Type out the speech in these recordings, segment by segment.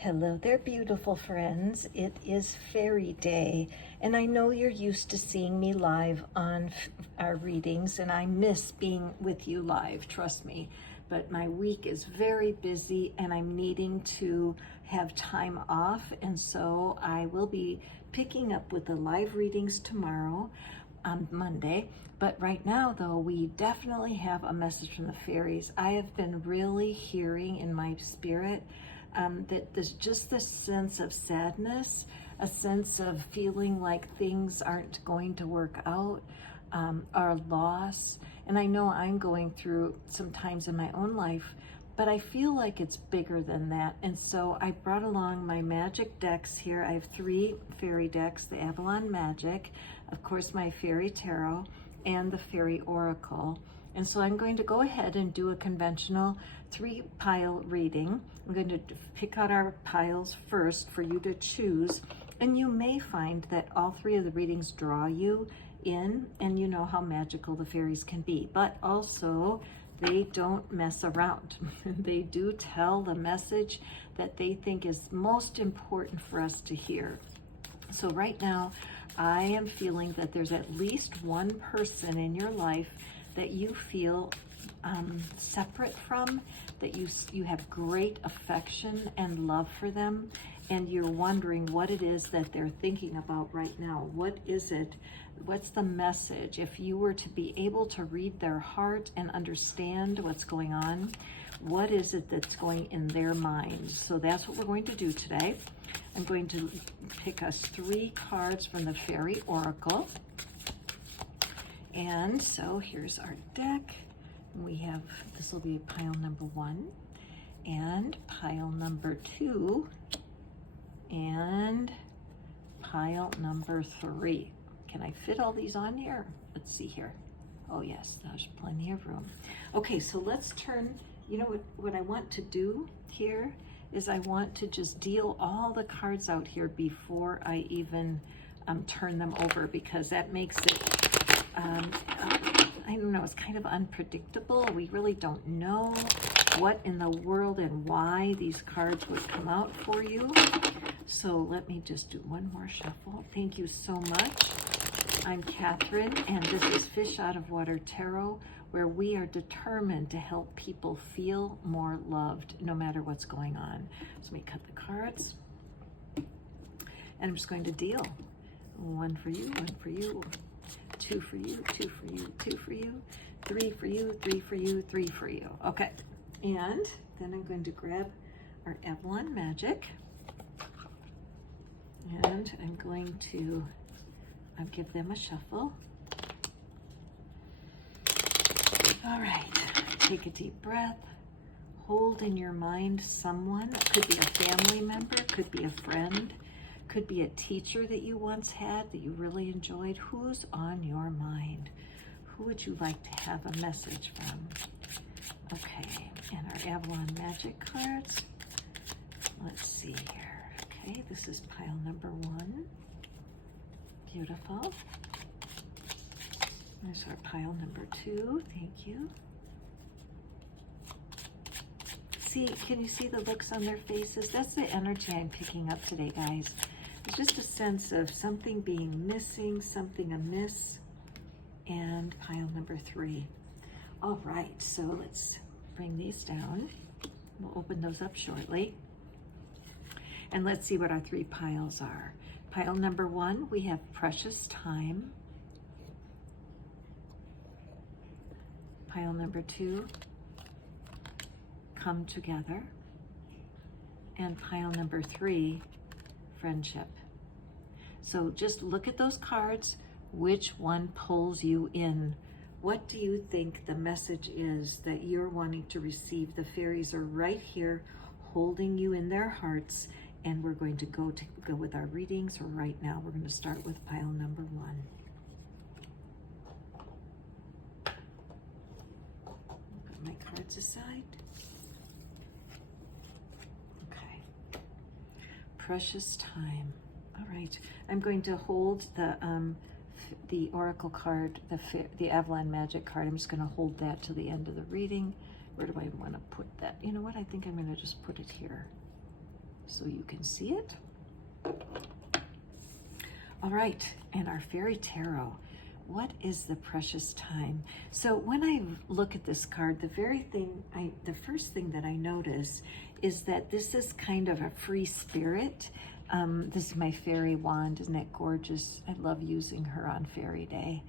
Hello there, beautiful friends. It is Fairy Day, and I know you're used to seeing me live on our readings, and I miss being with you live, trust me. But my week is very busy, and I'm needing to have time off, and so I will be picking up with the live readings tomorrow on Monday. But right now, though, we definitely have a message from the fairies. I have been really hearing in my spirit that there's just this sense of sadness, a sense of feeling like things aren't going to work out, our loss. And I know I'm going through some times in my own life, but I feel like it's bigger than that. And so I brought along my magic decks here. I have 3 fairy decks, the Avalon Magic, of course my Fairy Tarot, and the Fairy Oracle. And so I'm going to go ahead and do a conventional 3-pile reading. I'm going to pick out our piles first for you to choose. And you may find that all 3 of the readings draw you in, and you know how magical the fairies can be. But also, they don't mess around. They do tell the message that they think is most important for us to hear. So right now, I am feeling that there's at least one person in your life that you feel separate from, that you have great affection and love for them, and you're wondering what it is that they're thinking about right now. What is it? What's the message? If you were to be able to read their heart and understand what's going on, what is it that's going in their mind? So that's what we're going to do today. I'm going to pick us 3 cards from the Fairy Oracle. And so here's our deck. We have, this will be pile number 1, and pile number 2, and pile number 3. Can I fit all these on here? Let's see here. Oh yes, there's plenty of room. Okay, so let's turn, you know what I want to do here is I want to just deal all the cards out here before I even turn them over, because that makes it, I don't know, it's kind of unpredictable. We really don't know what in the world and why these cards would come out for you. So let me just do one more shuffle. Thank you so much. I'm Catherine, and this is Fish Out of Water Tarot, where we are determined to help people feel more loved no matter what's going on. So let me cut the cards, and I'm just going to deal. 1 for you, 1 for you, 2 for you, 2 for you, 2 for you, 3 for you, 3 for you, 3 for you. Okay, and then I'm going to grab our Avalon Magic, and I'm going to give them a shuffle. All right, take a deep breath. Hold in your mind someone. It could be a family member, could be a friend, could be a teacher that you once had that you really enjoyed. Who's on your mind? Who would you like to have a message from? Okay, and our Avalon Magic cards. Let's see here. Okay, this is pile number 1. Beautiful. There's our pile number 2. Thank you. See, can you see the looks on their faces? That's the energy I'm picking up today, guys. It's just a sense of something being missing, something amiss. And pile number 3. All right, so let's bring these down. We'll open those up shortly. And let's see what our 3 piles are. Pile number 1, we have Precious Time. Pile number 2, Come Together. And pile number 3, Friendship. So just look at those cards. Which one pulls you in? What do you think the message is that you're wanting to receive? The fairies are right here holding you in their hearts, and we're going to go with our readings right now. We're going to start with pile number 1. Put my cards aside. Okay. Precious Time. All right. I'm going to hold the Oracle card, the Avalon Magic card. I'm just going to hold that to the end of the reading. Where do I want to put that? You know what? I think I'm going to just put it here. so you can see it. All right, and our fairy tarot. What is the precious time? So when I look at this card, the first thing that I notice is that this is kind of a free spirit. This is my fairy wand. Isn't that gorgeous? I love using her on Fairy Day.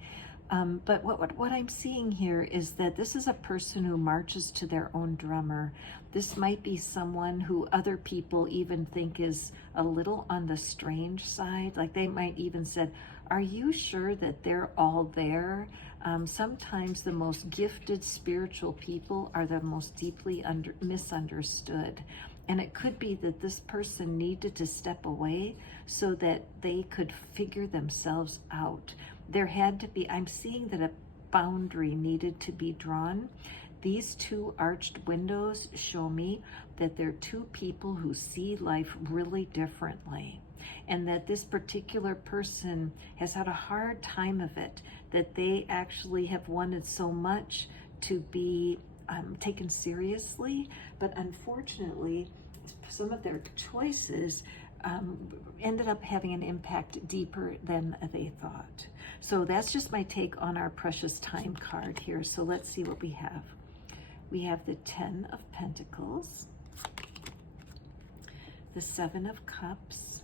But what I'm seeing here is that this is a person who marches to their own drummer. This might be someone who other people even think is a little on the strange side. Like they might even said, are you sure that they're all there? Sometimes the most gifted spiritual people are the most deeply misunderstood. And it could be that this person needed to step away so that they could figure themselves out. There had to be, I'm seeing that a boundary needed to be drawn. These two arched windows show me that they're two people who see life really differently, and that this particular person has had a hard time of it, that they actually have wanted so much to be taken seriously, but unfortunately, some of their choices ended up having an impact deeper than they thought. So that's just my take on our precious time card here. So let's see what we have. We have the 10 of Pentacles, the 7 of Cups,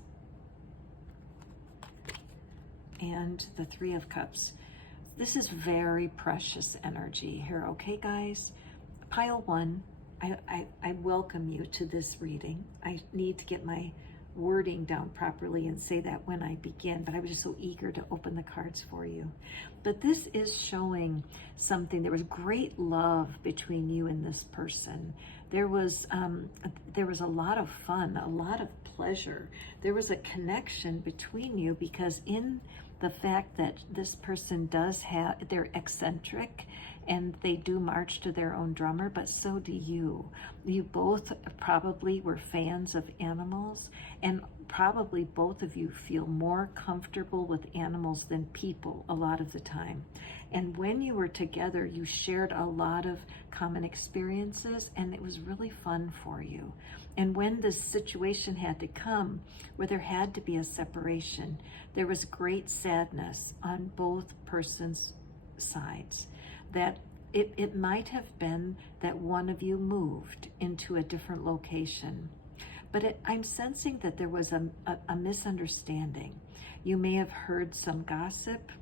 and the 3 of Cups. This is very precious energy here, okay, guys? Pile 1, I welcome you to this reading. I need to get my wording down properly and say that when I begin, but I was just so eager to open the cards for you. But this is showing something. There was great love between you and this person. There was a lot of fun, a lot of pleasure. There was a connection between you because in the fact that this person they're eccentric and they do march to their own drummer, but so do you. You both probably were fans of animals, and probably both of you feel more comfortable with animals than people a lot of the time. And when you were together, you shared a lot of common experiences, and it was really fun for you. And when this situation had to come, where there had to be a separation, there was great sadness on both persons' sides. That it might have been that one of you moved into a different location. But I'm sensing that there was a misunderstanding. You may have heard some gossip,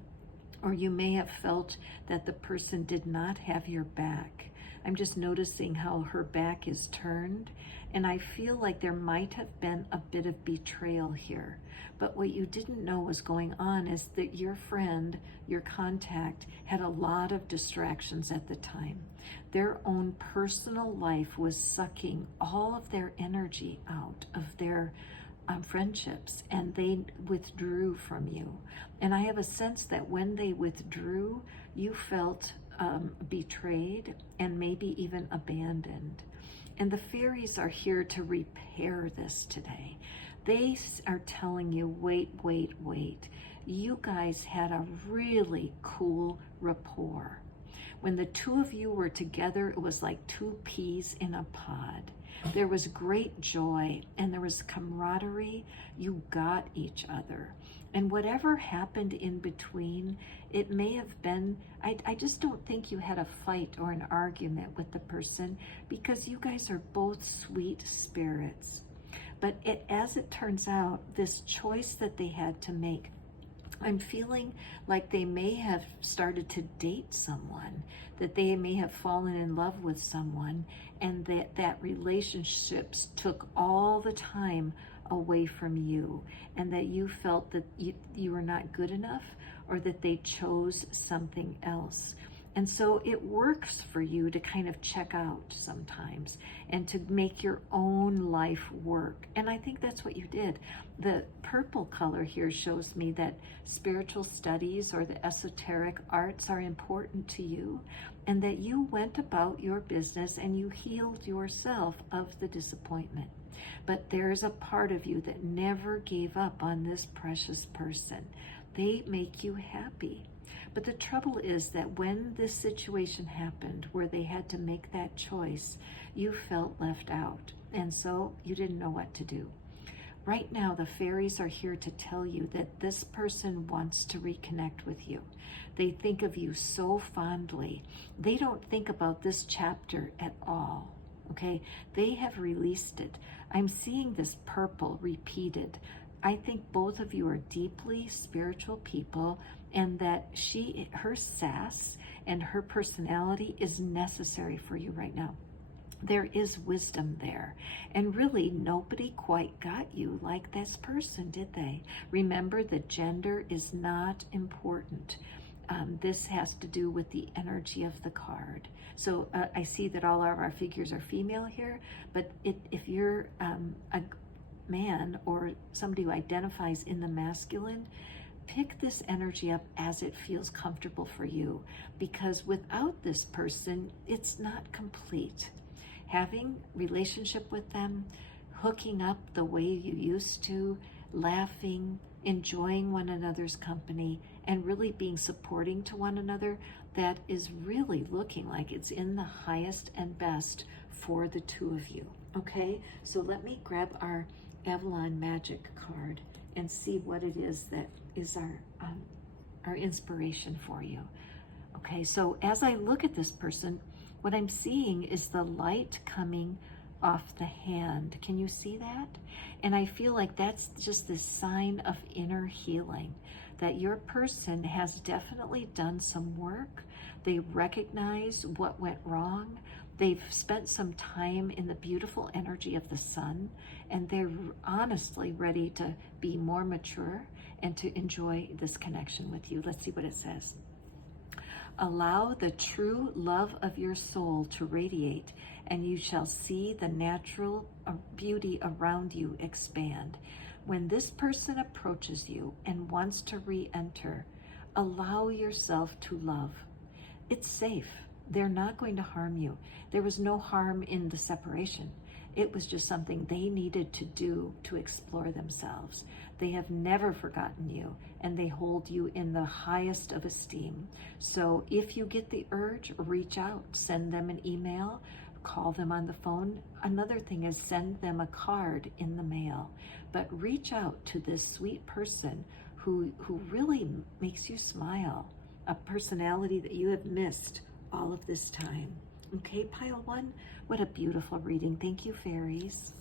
or you may have felt that the person did not have your back. I'm just noticing how her back is turned, and I feel like there might have been a bit of betrayal here. But what you didn't know was going on is that your friend, your contact, had a lot of distractions at the time. Their own personal life was sucking all of their energy out of their friendships, and they withdrew from you. And I have a sense that when they withdrew, you felt betrayed and maybe even abandoned. And the fairies are here to repair this today. They are telling you, wait. You guys had a really cool rapport. When the two of you were together, it was like two peas in a pod. There was great joy and there was camaraderie. You got each other. And whatever happened in between, it may have been, I just don't think you had a fight or an argument with the person, because you guys are both sweet spirits. But as it turns out, this choice that they had to make, I'm feeling like they may have started to date someone, that they may have fallen in love with someone, and that relationships took all the time away from you, and that you felt that you were not good enough, or that they chose something else. And so it works for you to kind of check out sometimes and to make your own life work. And I think that's what you did. The purple color here shows me that spiritual studies or the esoteric arts are important to you, and that you went about your business and you healed yourself of the disappointment. But there's a part of you that never gave up on this precious person. They make you happy. But the trouble is that when this situation happened where they had to make that choice, you felt left out. And so you didn't know what to do. Right now, the fairies are here to tell you that this person wants to reconnect with you. They think of you so fondly. They don't think about this chapter at all, okay? They have released it. I'm seeing this purple repeated. I think both of you are deeply spiritual people, and that her sass and her personality is necessary for you right now. There is wisdom there. And really, nobody quite got you like this person, did they? Remember, the gender is not important. This has to do with the energy of the card. So I see that all of our figures are female here, but if you're a man or somebody who identifies in the masculine, pick this energy up as it feels comfortable for you, because without this person, it's not complete. Having relationship with them, hooking up the way you used to, laughing, enjoying one another's company, and really being supporting to one another, that is really looking like it's in the highest and best for the two of you. Okay, so let me grab our Avalon Magic card and see what it is that is our inspiration for you. Okay, so as I look at this person, what I'm seeing is the light coming off the hand. Can you see that? And I feel like that's just this sign of inner healing, that your person has definitely done some work. They recognize what went wrong. They've spent some time in the beautiful energy of the sun, and they're honestly ready to be more mature and to enjoy this connection with you. Let's see what it says. Allow the true love of your soul to radiate, and you shall see the natural beauty around you expand. When this person approaches you and wants to re-enter, allow yourself to love. It's safe. They're not going to harm you. There was no harm in the separation. It was just something they needed to do to explore themselves. They have never forgotten you, and they hold you in the highest of esteem. So if you get the urge, reach out, send them an email, call them on the phone. Another thing is send them a card in the mail. But reach out to this sweet person who really makes you smile, a personality that you have missed all of this time. Okay, pile one, what a beautiful reading. Thank you, fairies.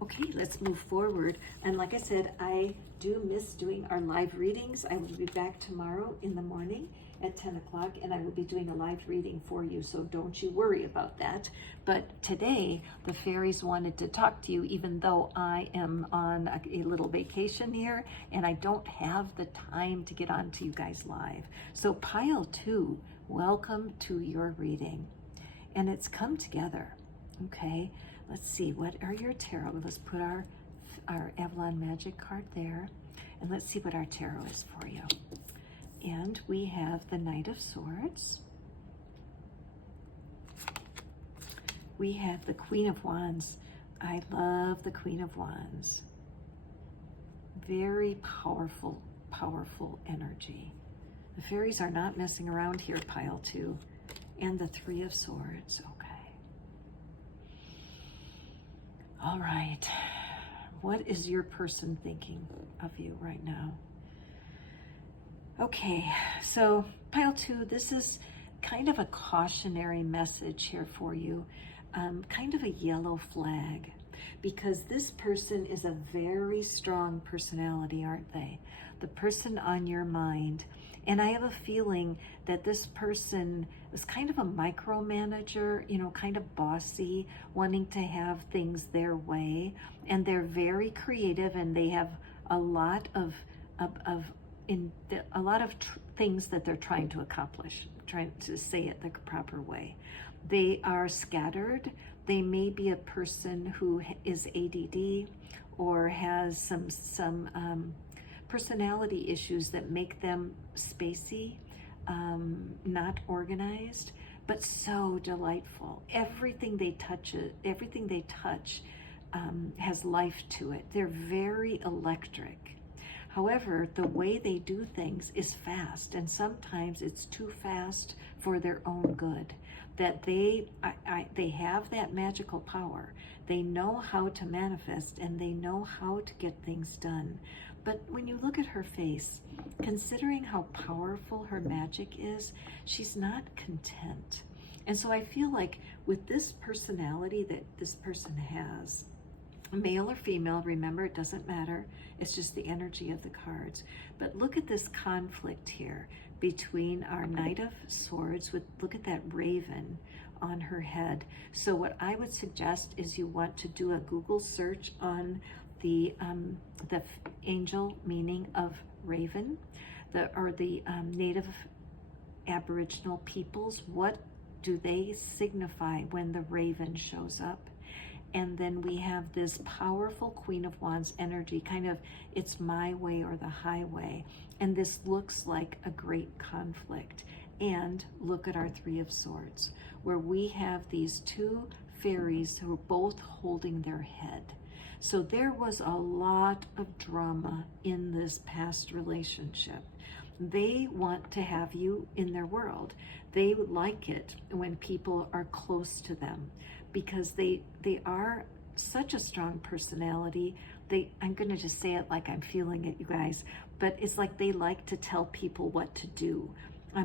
Okay, let's move forward. And like I said, I do miss doing our live readings. I will be back tomorrow in the morning at 10 o'clock, and I will be doing a live reading for you, so don't you worry about that. But today, the fairies wanted to talk to you, even though I am on a little vacation here, and I don't have the time to get on to you guys live. So pile two, welcome to your reading. And it's come together, okay? Let's see, what are your tarot? Let's put our Avalon Magic card there, and let's see what our tarot is for you. And we have the Knight of Swords. We have the Queen of Wands. I love the Queen of Wands. Very powerful, powerful energy. The fairies are not messing around here, pile two. And the Three of Swords, okay. All right, what is your person thinking of you right now? Okay, so pile two, this is kind of a cautionary message here for you, kind of a yellow flag, because this person is a very strong personality, aren't they? The person on your mind. And I have a feeling that this person is kind of a micromanager, you know, kind of bossy, wanting to have things their way. And they're very creative, and they have a lot of things that they're trying to accomplish, trying to say it the proper way. They are scattered. They may be a person who is ADD or has some personality issues that make them spacey, not organized, but so delightful. Everything they touch has life to it. They're very electric. However, the way they do things is fast, and sometimes it's too fast for their own good. that they have that magical power. They know how to manifest, and they know how to get things done. But when you look at her face, considering how powerful her magic is, she's not content. And so I feel like with this personality that this person has, male or female, remember, it doesn't matter. It's just the energy of the cards. But look at this conflict here between our Knight of Swords with, look at that raven on her head. So what I would suggest is you want to do a Google search on the angel meaning of raven, the Native Aboriginal peoples. What do they signify when the raven shows up? And then we have this powerful Queen of Wands energy, kind of, it's my way or the highway. And this looks like a great conflict. And look at our Three of Swords, where we have these two fairies who are both holding their head. So there was a lot of drama in this past relationship. They want to have you in their world. They like it when people are close to them, because they are such a strong personality. I'm going to just say it like I'm feeling it, you guys, but it's like they like to tell people what to do.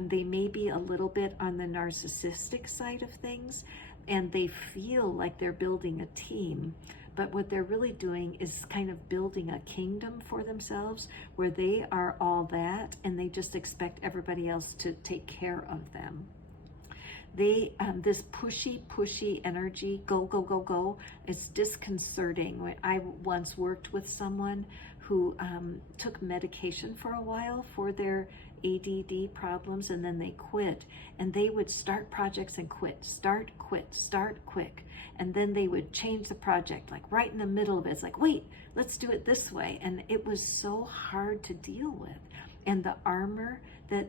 They may be a little bit on the narcissistic side of things, and they feel like they're building a team, but what they're really doing is kind of building a kingdom for themselves, where they are all that, and they just expect everybody else to take care of them. They this pushy energy, go, it's disconcerting. I once worked with someone who took medication for a while for their ADD problems, and then they quit, and they would start projects and quit, start, quick, and then they would change the project like right in the middle of it. It's like, wait, let's do it this way. And it was so hard to deal with. And the armor that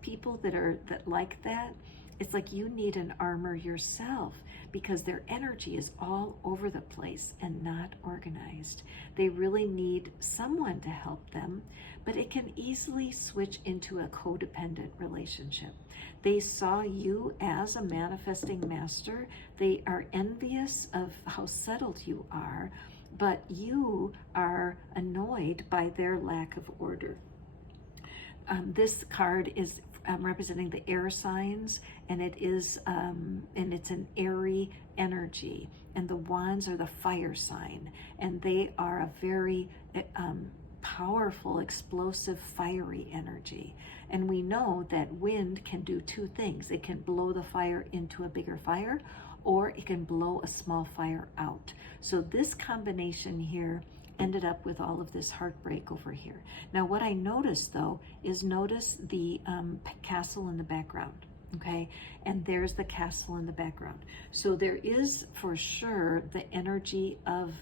people that like that, it's like you need an armor yourself, because their energy is all over the place and not organized. They really need someone to help them, but it can easily switch into a codependent relationship. They saw you as a manifesting master. They are envious of how settled you are, but you are annoyed by their lack of order. This card is representing the air signs, and it's an airy energy, and the wands are the fire sign, and they are a very powerful, explosive, fiery energy. And we know that wind can do two things. It can blow the fire into a bigger fire, or it can blow a small fire out. So this combination here ended up with all of this heartbreak over here. Now, what I noticed though is notice the castle in the background, okay? And there's the castle in the background. So there is for sure the energy of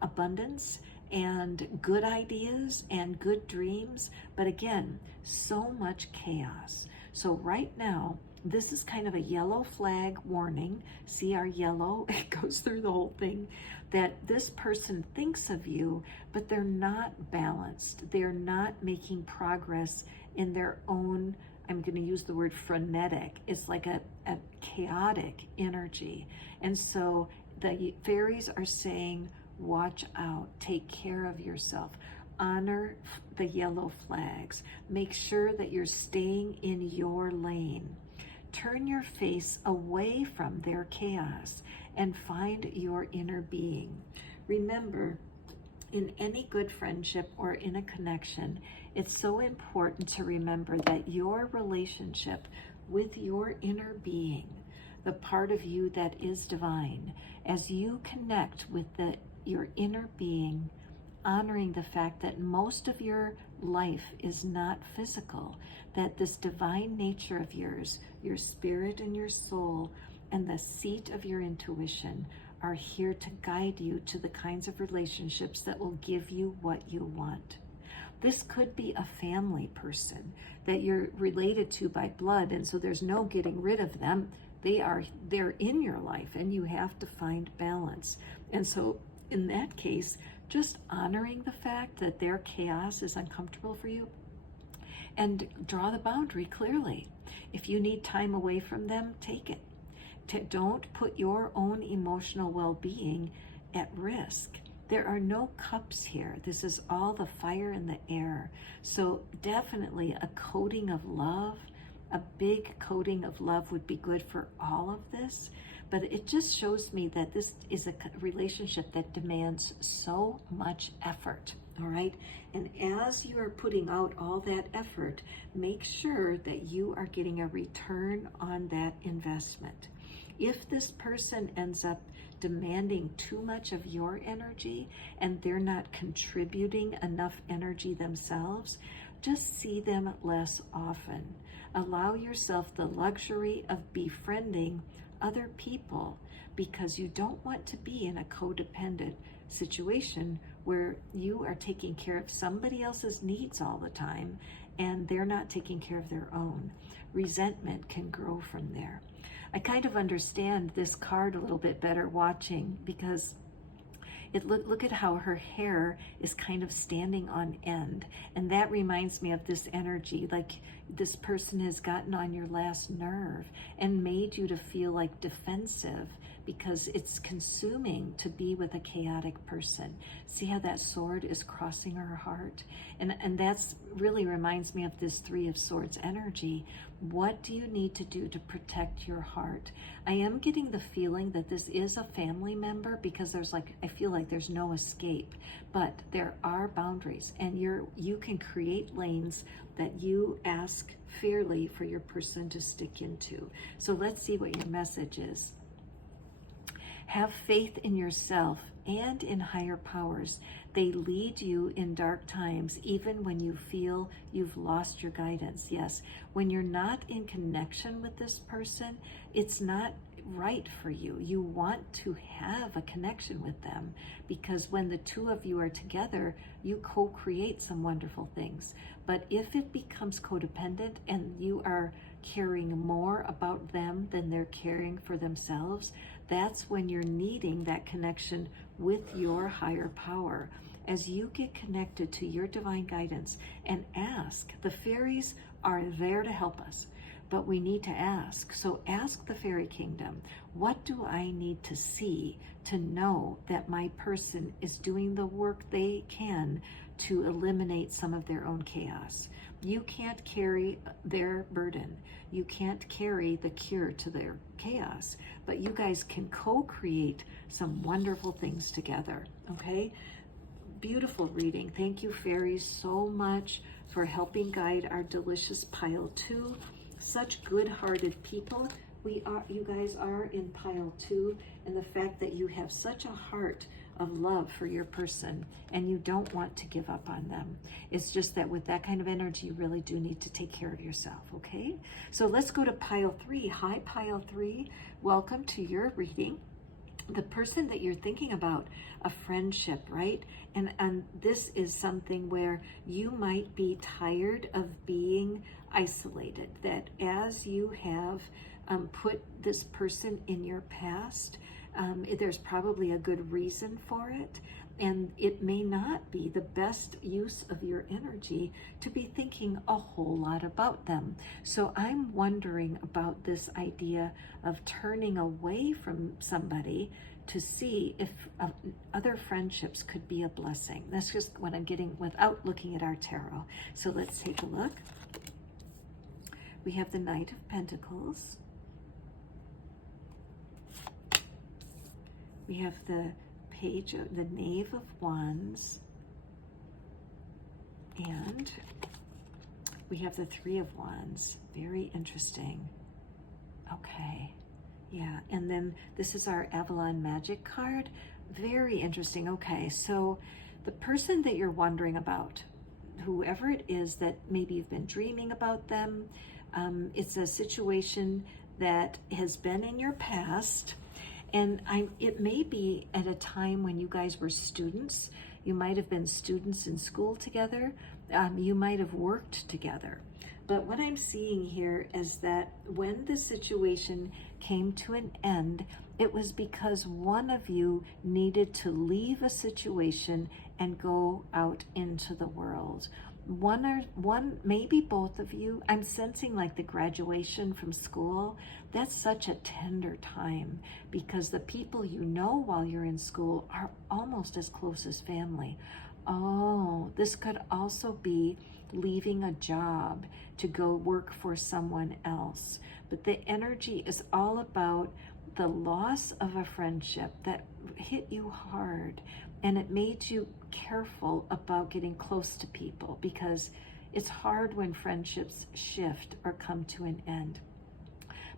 abundance and good ideas and good dreams, but again, so much chaos. So right now, this is kind of a yellow flag warning. See our yellow? It goes through the whole thing, that this person thinks of you, but they're not balanced. They're not making progress in their own, I'm going to use the word frenetic. It's like a chaotic energy. And so the fairies are saying, watch out, take care of yourself. Honor the yellow flags. Make sure that you're staying in your lane. Turn your face away from their chaos and find your inner being. Remember, in any good friendship or in a connection, it's so important to remember that your relationship with your inner being, the part of you that is divine, as you connect with your inner being, honoring the fact that most of your life is not physical, that this divine nature of yours, your spirit and your soul, and the seat of your intuition are here to guide you to the kinds of relationships that will give you what you want. This could be a family person that you're related to by blood, and so there's no getting rid of them. They're in your life, and you have to find balance. And so in that case, just honoring the fact that their chaos is uncomfortable for you, and draw the boundary clearly. If you need time away from them, take it. Don't put your own emotional well-being at risk. There are no cups here. This is all the fire in the air. So definitely a coating of love, a big coating of love would be good for all of this. But it just shows me that this is a relationship that demands so much effort, all right? And as you are putting out all that effort, make sure that you are getting a return on that investment. If this person ends up demanding too much of your energy and they're not contributing enough energy themselves, just see them less often. Allow yourself the luxury of befriending other people, because you don't want to be in a codependent situation where you are taking care of somebody else's needs all the time and they're not taking care of their own. Resentment can grow from there. I kind of understand this card a little bit better watching, because look at how her hair is kind of standing on end, and that reminds me of this energy, like this person has gotten on your last nerve and made you to feel like defensive, because it's consuming to be with a chaotic person. See how that sword is crossing her heart? And that's really reminds me of this Three of Swords energy. What do you need to do to protect your heart? I am getting the feeling that this is a family member, because I feel like there's no escape, but there are boundaries, and you can create lanes that you ask fairly for your person to stick into. So let's see what your message is. Have faith in yourself and in higher powers. They lead you in dark times, even when you feel you've lost your guidance. Yes, when you're not in connection with this person, it's not right for you. You want to have a connection with them, because when the two of you are together, you co-create some wonderful things. But if it becomes codependent and you are caring more about them than they're caring for themselves, that's when you're needing that connection with your higher power. As you get connected to your divine guidance and ask, the fairies are there to help us, but we need to ask. So ask the fairy kingdom, what do I need to see to know that my person is doing the work they can to eliminate some of their own chaos? You can't carry their burden. You can't carry the cure to their chaos, but you guys can co-create some wonderful things together, okay? Beautiful reading. Thank you, fairies, so much for helping guide our delicious pile 2. Such good-hearted people you guys are in pile 2, and the fact that you have such a heart of love for your person and you don't want to give up on them. It's just that with that kind of energy, you really do need to take care of yourself, okay? So let's go to pile 3. Hi, pile 3. Welcome to your reading. The person that you're thinking about, a friendship, right? And this is something where you might be tired of being isolated, that as you have put this person in your past, there's probably a good reason for it, and it may not be the best use of your energy to be thinking a whole lot about them. So I'm wondering about this idea of turning away from somebody to see if other friendships could be a blessing. That's just what I'm getting without looking at our tarot. So let's take a look. We have the Knight of Pentacles. We have the the Knave of Wands, and we have the Three of Wands. Very interesting. Okay, yeah, and then this is our Avalon Magic card. Very interesting. Okay, so the person that you're wondering about, whoever it is that maybe you've been dreaming about them, it's a situation that has been in your past. And it may be at a time when you guys were students. You might have been students in school together. You might have worked together. But what I'm seeing here is that when the situation came to an end, it was because one of you needed to leave a situation and go out into the world. one, maybe both of you. I'm sensing like the graduation from school. That's such a tender time because the people you know while you're in school are almost as close as family. Oh, this could also be leaving a job to go work for someone else. But the energy is all about the loss of a friendship that hit you hard, and it made you careful about getting close to people because it's hard when friendships shift or come to an end.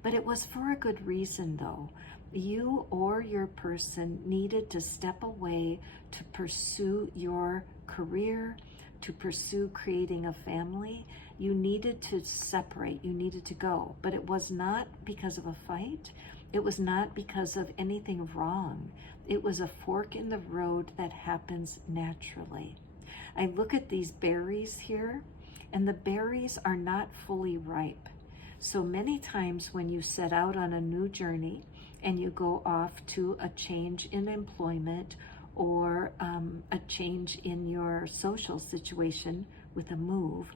But it was for a good reason, though. You or your person needed to step away to pursue your career, to pursue creating a family. You needed to separate, you needed to go. But it was not because of a fight. It was not because of anything wrong. It was a fork in the road that happens naturally. I look at these berries here, and the berries are not fully ripe. So many times when you set out on a new journey and you go off to a change in employment or a change in your social situation with a move,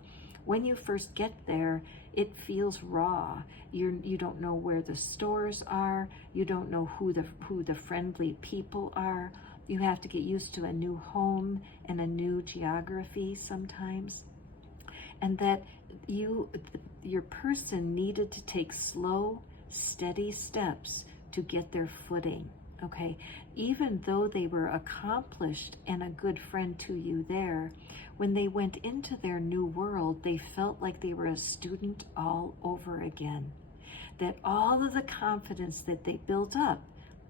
when you first get there, it feels raw. You don't know where the stores are. You don't know who the friendly people are. You have to get used to a new home and a new geography sometimes. And that your person needed to take slow, steady steps to get their footing, okay? Even though they were accomplished and a good friend to you there, when they went into their new world, they felt like they were a student all over again. That all of the confidence that they built up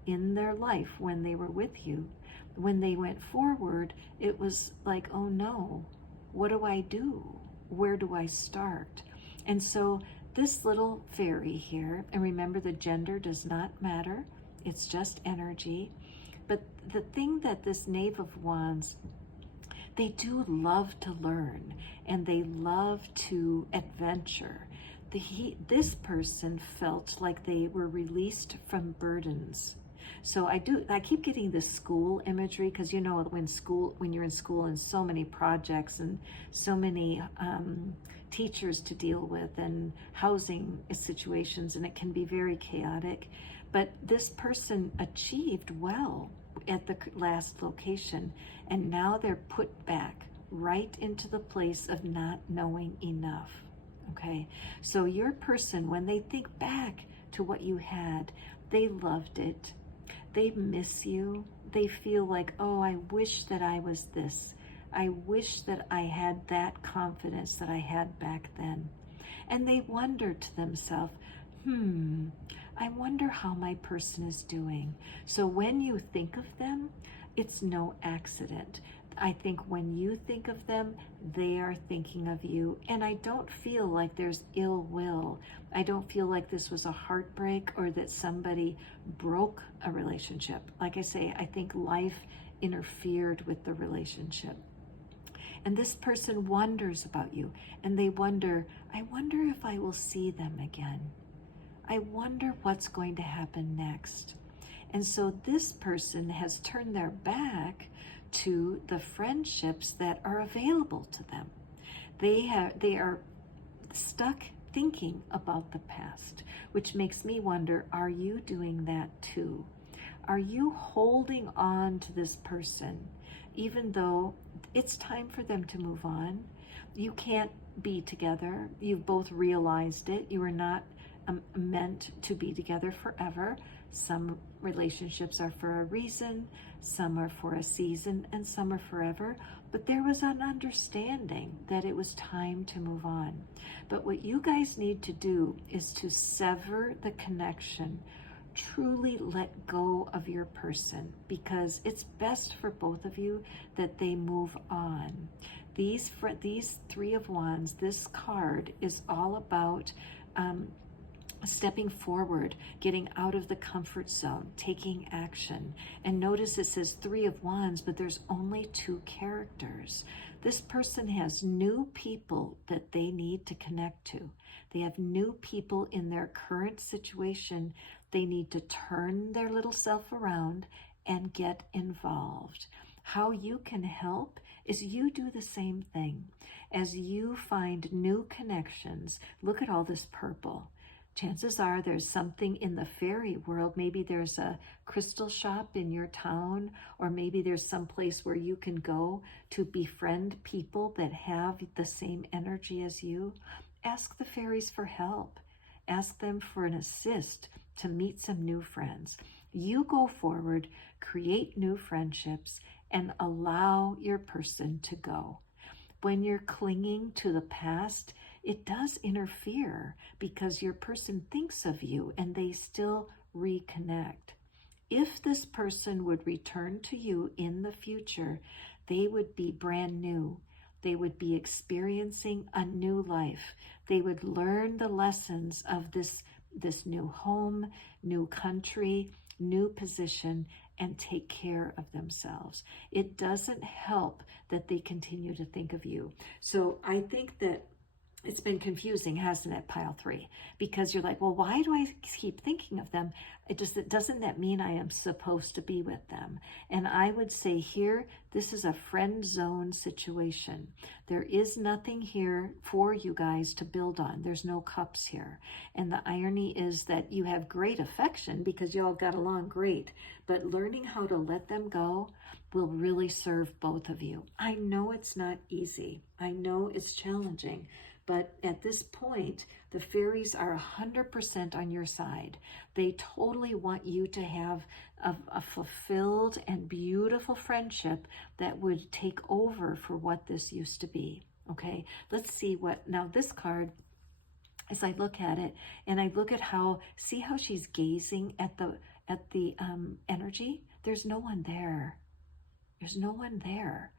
in their life when they were with you, when they went forward, it was like, oh no, what do I do? Where do I start? And so this little fairy here, and remember the gender does not matter, it's just energy. But the thing that this Knave of Wands, they do love to learn and they love to adventure. This person felt like they were released from burdens. So I keep getting this school imagery because you know when you're in school and so many projects and so many teachers to deal with and housing situations, and it can be very chaotic. But this person achieved well at the last location, and now they're put back right into the place of not knowing enough. Okay, so your person, when they think back to what you had, they loved it. They miss you. They feel like, oh, I wish that I was this. I wish that I had that confidence that I had back then. And they wonder to themselves, I wonder how my person is doing. So when you think of them, it's no accident. I think when you think of them, they are thinking of you. And I don't feel like there's ill will. I don't feel like this was a heartbreak or that somebody broke a relationship. Like I say, I think life interfered with the relationship. And this person wonders about you, and they wonder, I wonder if I will see them again. I wonder what's going to happen next. And so this person has turned their back to the friendships that are available to them. They are stuck thinking about the past, which makes me wonder, are you doing that too? Are you holding on to this person even though it's time for them to move on? You can't be together. You've both realized it. You are not meant to be together forever. Some relationships are for a reason, some are for a season, and some are forever. But there was an understanding that it was time to move on. But what you guys need to do is to sever the connection. Truly let go of your person, because it's best for both of you that they move on. These Three of Wands, this card is all about stepping forward, getting out of the comfort zone, taking action. And notice it says Three of Wands, but there's only two characters. This person has new people that they need to connect to. They have new people in their current situation. They need to turn their little self around and get involved. How you can help is you do the same thing. As you find new connections, look at all this purple. Chances are there's something in the fairy world. Maybe there's a crystal shop in your town, or maybe there's some place where you can go to befriend people that have the same energy as you. Ask the fairies for help. Ask them for an assist to meet some new friends. You go forward, create new friendships, and allow your person to go. When you're clinging to the past, it does interfere because your person thinks of you and they still reconnect. If this person would return to you in the future, they would be brand new. They would be experiencing a new life. They would learn the lessons of this new home, new country, new position, and take care of themselves. It doesn't help that they continue to think of you. So I think that it's been confusing, hasn't it, pile 3? Because you're like, well, why do I keep thinking of them? Doesn't that mean I am supposed to be with them? And I would say here, this is a friend zone situation. There is nothing here for you guys to build on. There's no cups here. And the irony is that you have great affection because you all got along great, but learning how to let them go will really serve both of you. I know it's not easy. I know it's challenging. But at this point, the fairies are 100% on your side. They totally want you to have a fulfilled and beautiful friendship that would take over for what this used to be. Okay, let's see what, now this card, as I look at it, and I look at how, see how she's gazing at the energy? There's no one there. There's no one there.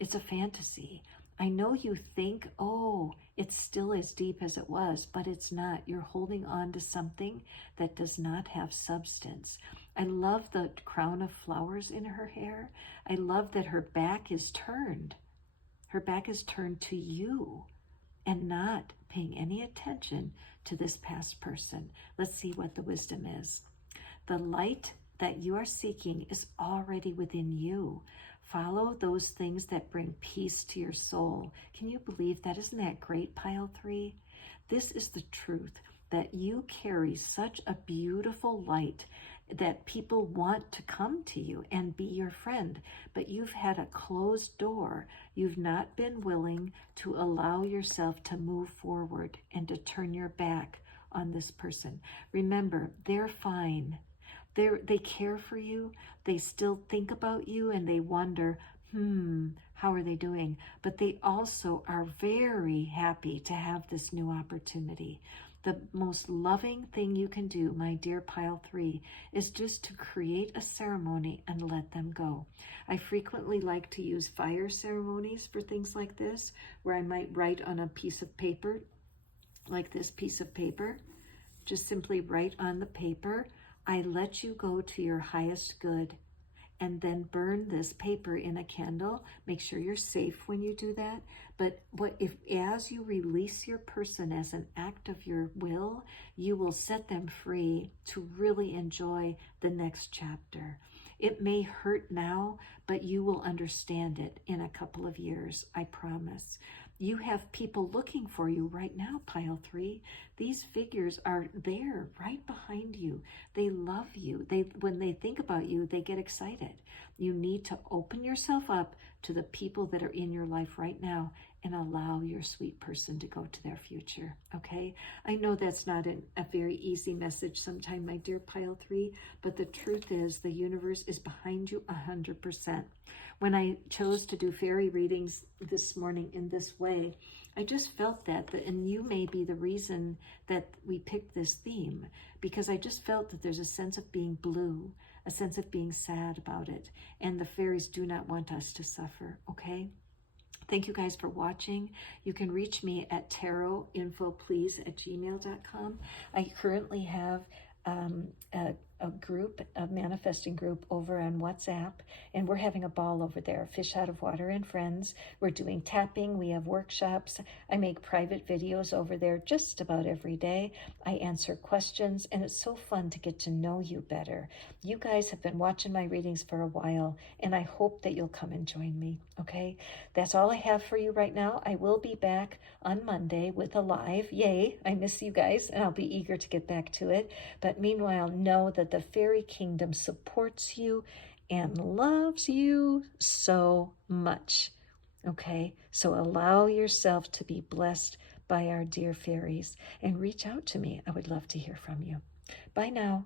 It's a fantasy. I know you think, oh, it's still as deep as it was, but it's not. You're holding on to something that does not have substance. I love the crown of flowers in her hair. I love that her back is turned. Her back is turned to you and not paying any attention to this past person. Let's see what the wisdom is. The light that you are seeking is already within you. Follow those things that bring peace to your soul. Can you believe that? Isn't that great, pile 3? This is the truth, that you carry such a beautiful light that people want to come to you and be your friend, but you've had a closed door. You've not been willing to allow yourself to move forward and to turn your back on this person. Remember, they're fine. They care for you. They still think about you and they wonder, how are they doing? But they also are very happy to have this new opportunity. The most loving thing you can do, my dear pile 3, is just to create a ceremony and let them go. I frequently like to use fire ceremonies for things like this, where I might write on a piece of paper, like this piece of paper. Just simply write on the paper, I let you go to your highest good, and then burn this paper in a candle. Make sure you're safe when you do that. But as you release your person as an act of your will, you will set them free to really enjoy the next chapter. It may hurt now, but you will understand it in a couple of years, I promise. You have people looking for you right now, pile 3. These figures are there right behind you. They love you. When they think about you, they get excited. You need to open yourself up to the people that are in your life right now and allow your sweet person to go to their future, okay? I know that's not a very easy message sometimes, my dear pile 3, but the truth is the universe is behind you 100%. When I chose to do fairy readings this morning in this way, I just felt that, and you may be the reason that we picked this theme, because I just felt that there's a sense of being blue, a sense of being sad about it, and the fairies do not want us to suffer, okay? Thank you guys for watching. You can reach me at tarotinfoplease@gmail.com. I currently have a a group, a manifesting group over on WhatsApp, and we're having a ball over there. Fish Out of Water and Friends. We're doing tapping. We have workshops. I make private videos over there just about every day. I answer questions, and it's so fun to get to know you better. You guys have been watching my readings for a while, and I hope that you'll come and join me, okay? That's all I have for you right now. I will be back on Monday with a live. Yay, I miss you guys, and I'll be eager to get back to it. But meanwhile, know that the fairy kingdom supports you and loves you so much. Okay, so allow yourself to be blessed by our dear fairies and reach out to me. I would love to hear from you. Bye now.